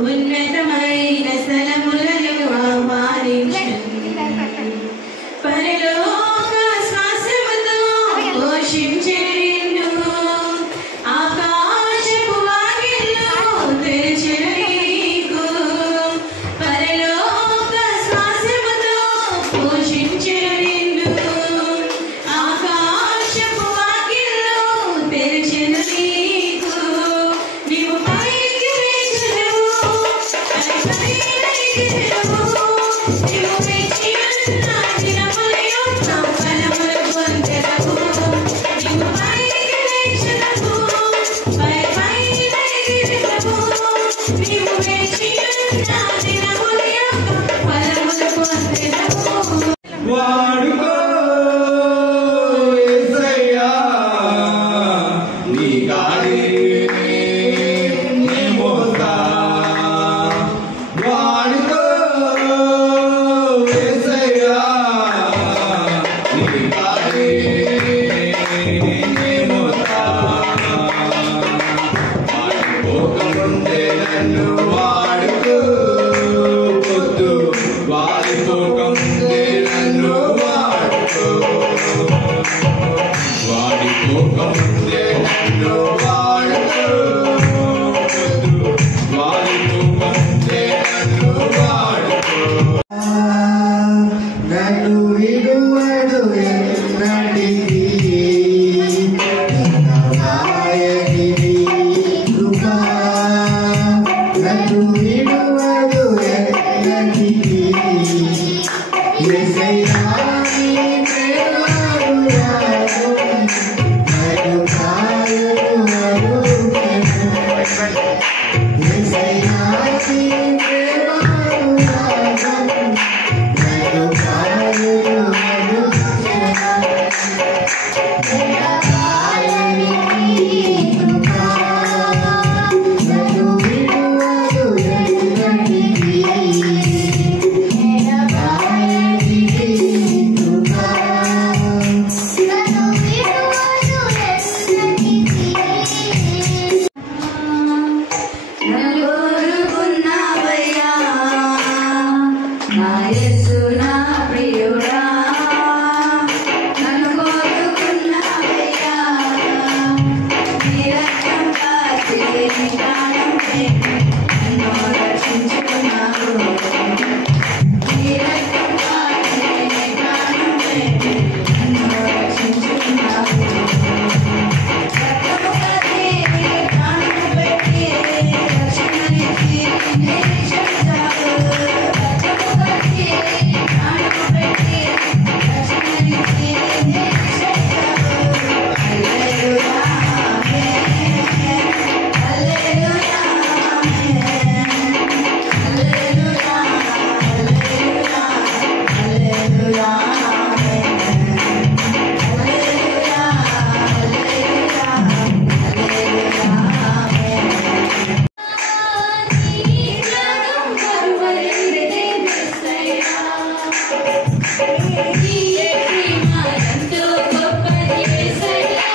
ఉన్నతమైన స్థలములను ఆహ్వానించు పరలోక శ్వాసముతో ఘోషించెను ఆకాశపు వాకిళ్ళు తెరచెను నీకు పరలోక శ్వాసముతో ఘోషించెను నిన్ను ఆకాశపు వాకిళ్ళు తెరచెను నీకు నీవు పైకి లేచెదవు వాడుకో యేసయ్యా నీ గాలి నీ మోతా వాడుకో యేసయ్యా నీ గాలి నీ మోతా వాడుకోకముందే నన్ను వాడుకో పొద్దు వాడుకోకముందే నన్ను వాడుకో వాడుకోకముందే నన్ను వాడుకో పొద్దు వాడుకోకముందే నన్ను వాడుకో నన్ను విడువడు ఎన్నటికీ నాయకుని కృపా నన్ను విడువడు ఎన్నటికీ యేసయ్యా నీ ప్రేమను నన్ను కాయును యేసయ్యా నీ ప్రేమను నన్ను కాయును నలుగురుకున్నావయ్యా నా యేసు నా ప్రియుడా నన్ను కోరుకున్నావయ్యా నీ రక్తం కాచి నీ ప్రాణం పెట్టి నన్ను రక్షించుకున్నావు నీ రక్తం కాచి నీ ప్రాణం పెట్టి నన్ను రక్షించుకున్నావు రక్తము కాచి ప్రాణము పెట్టి రక్షణనిచ్చి నీ రక్షించావు రక్తము కాచి ప్రాణము పెట్టి రక్షణనిచ్చి నీ రక్షించావు హల్లెలూయా ఆమేన్ హల్లెలూయా ఆమేన్ హల్లెలూయా హల్లెలూయా హల్లెలూయా ఆమేన్ హల్లెలూయా హల్లెలూయా హల్లెలూయా ఆమేన్ నీ త్యాగం కరువైనది యేసయ్యా నీ ప్రేమ ఎంతో గొప్పది యేసయ్యా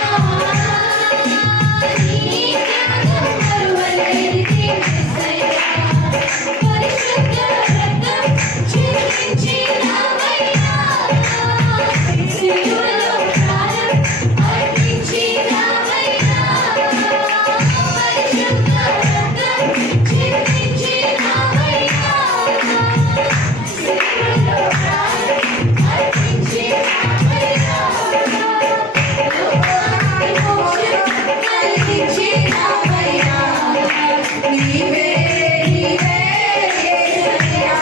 నీ త్యాగం కరువైనది యేసయ్యా పరిశుద్ధ రక్తం చిందించినావయ్యా సిలువలో ప్రాణం అర్పించినావయ్యా పరిశుద్ధ రక్తం చిందించినావయ్యా సిలువలో ప్రాణం అర్పించినావయ్యా లోకానికి మోక్షం కలిగించినావయ్యా నీవే నీవే యేసయ్యా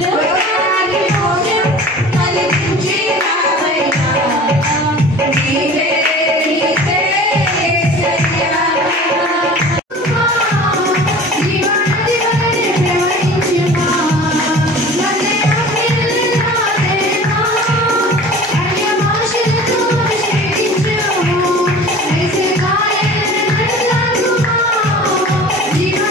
లోకానికి మోక్షం కలిగించినావయ్యా నీవే నీవే యేసయ్యా జీవనది వలె ప్రవహించుమా నన్నే ఆశీర్వదించుమా అన్య భాషలతో అభిషేకించుము యేసు గాయన నన్ను జీవ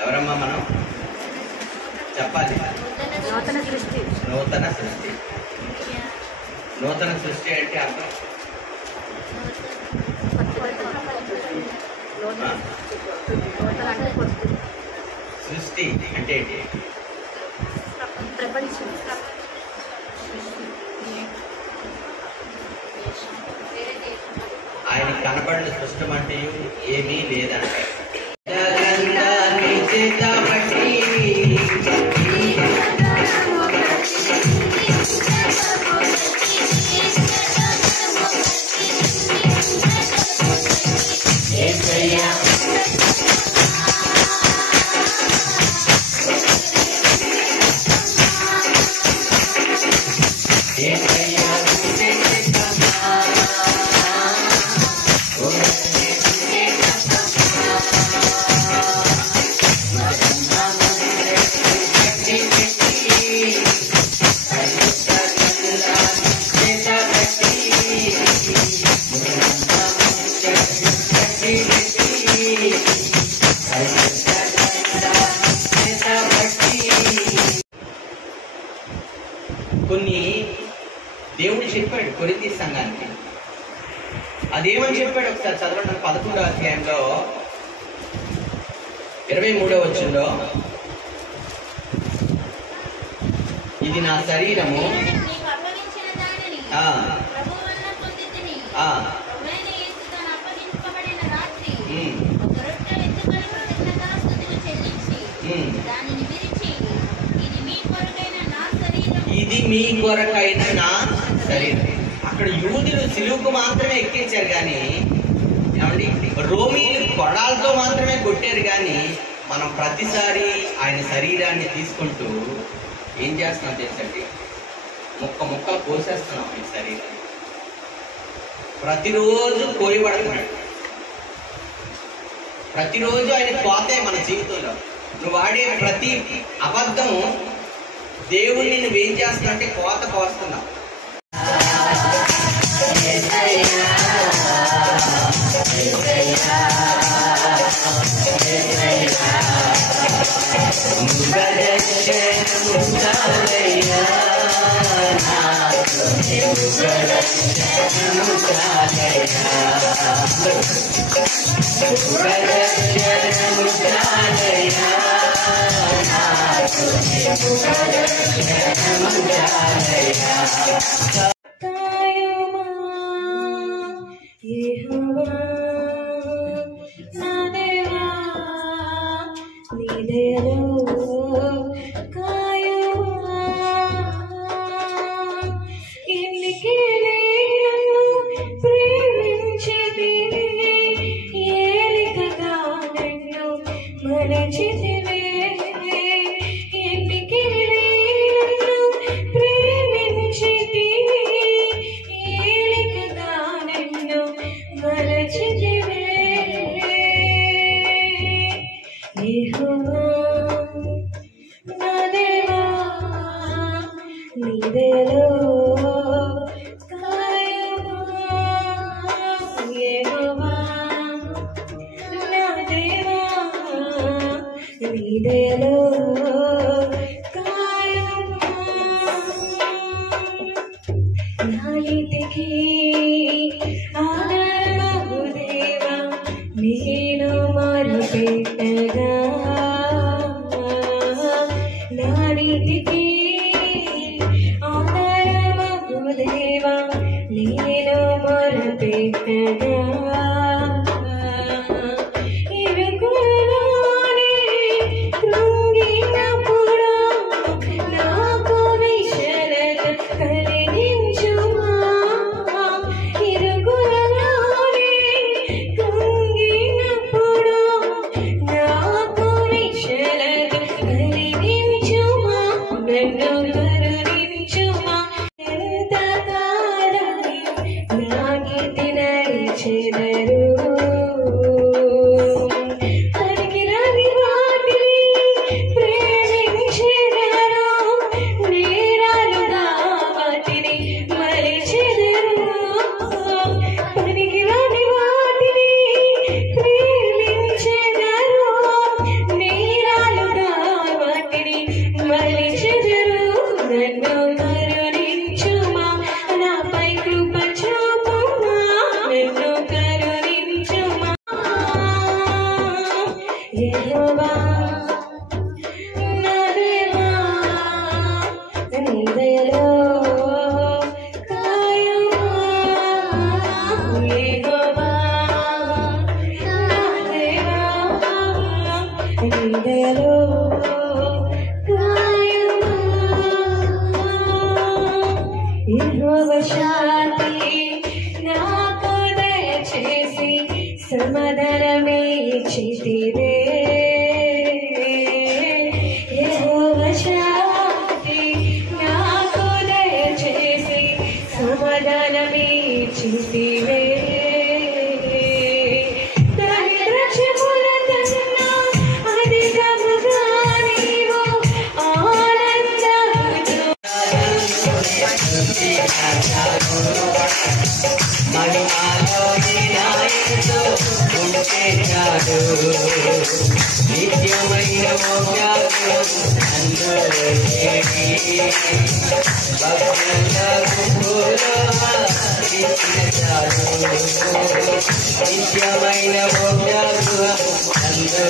ఎవరమ్మా మనం చెప్పాలి. నూతన సృష్టి. నూతన సృష్టి. నూతన సృష్టి అంటే అర్థం సృష్టి అంటే ఏంటి? ప్రపంచం. ఆయన కనబడిన సృష్టం అంటే ఏమీ లేదంటే కొన్ని దేవుడు చెప్పాడు కొరింథీ సంఘానికి. అదేమని చెప్పాడు ఒకసారి చదవండి. 11వ అధ్యాయంలో 23వ వచనంలో, ఇది నా శరీరము, ఇది మీ కొరకైన నా శరీరం. అక్కడ యూదులు సిలువుకు మాత్రమే ఎక్కించారు కానీ ఏమండి రోమీలు కొడాలతో మాత్రమే కొట్టారు కానీ మనం ప్రతిసారి ఆయన శరీరాన్ని తీసుకుంటూ ఏం చేస్తున్నాం తెలుసండి, ముక్క ముక్కలు కోసేస్తున్నాం ఆయన శరీరాన్ని. ప్రతిరోజు కోయబడుతున్నాడు, ప్రతిరోజు ఆయన కోతే మన జీవితంలో. నువ్వు వాడే ప్రతి అబద్ధము దేవుడిని నువ్వేం చేస్తున్నావు అంటే కోత కోస్తున్నావు. సమాధానమే ఇచ్చితివే యెహోవా శాంతి నాకు దయచేసి సమాధానమే ఇచ్చితివే నిత్యమైన నిత్యమైన మందు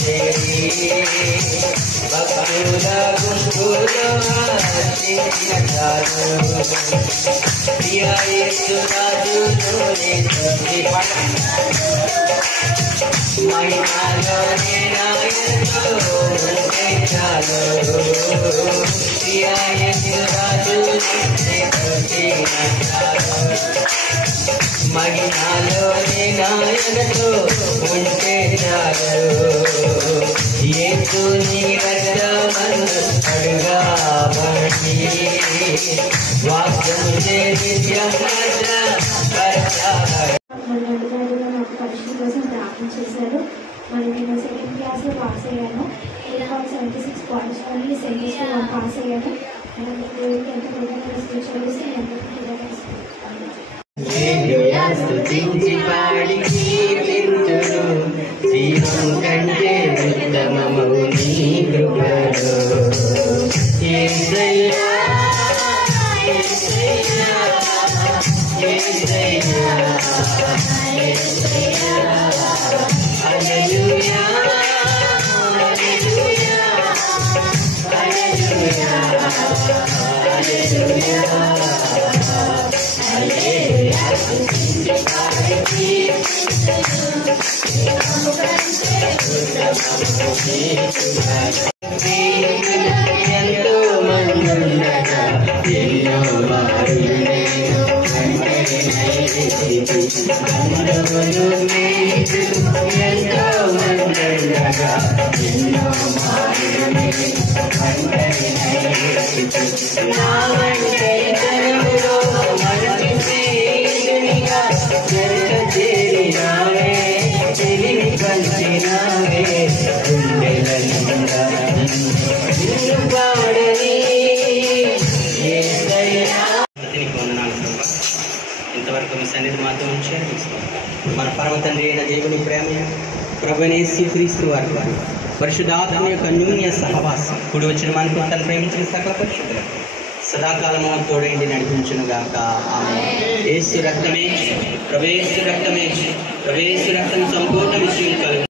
చేరి భక్తుల గుంపులో హర్షించిన చాలు ప్రియ యేసు రాజులోనే స్తుతి మహిమలోనే నాయనతో ఉంటే చాలు ప్రియ యేసు రాజులోనే స్తుతి చాలు మహిమలోనే నాయనతో ఉంటే చాలు యేసు నీ రక్తమందు కడుగబడి వాక్యము చే నిత్యం రక్షపరచబడి నాకు పరీక్ష కోసం ప్రార్థన చేశారు. మరి నేను సెకండ్ క్లాస్లో పాస్ అయ్యాను. 8.76 పాయింట్స్ వల్ల సెమిస్టర్ పాస్ అయ్యాను. ఎంత ప్రోగ్రామ్ చదివిస్తే ఎంత స్తుతించి పాడి కీర్తింతును జీవం కంటే ఉత్తమము నీ కృపలో యేసయ్యా యేసయ్యా యేసయ్యా యేసయ్యా హల్లెలూయా హల్లెలూయా హల్లెలూయా హల్లెలూయా ఎంతో మందుండగా ఎన్నో మారులు నేను అందములు మేలు ఎంతో మందుండగా ఎన్నో మారులు నేను నా వంటరితనములో మరచిపోయినగా జరగ చేరినావే తెలివి పంచినావే గుండెలనిండా నిన్ను పాడని యేసయ్యా. నీకు వందనాలు ప్రభా, ఇంతవరకు మీ సన్నిధి మాతో ఉంచారు. మన పరమ తండ్రి అయిన దేవుని ప్రేమ ప్రభువైన యేసుక్రీస్తు వారి పరిశుద్ధాత్మ యొక్క అన్యోన్య సహవాసం కూడి వచ్చిన మనకు తను ప్రేమించిన సకల పరిశుద్ధులు సదాకాలము తోడైంది నడిపించును గాక. ఆమేన్. యేసు రక్తమే ప్రవేశ రక్తమే ప్రవేశ రక్తం సంపూర్ణ విషయం కలుగు.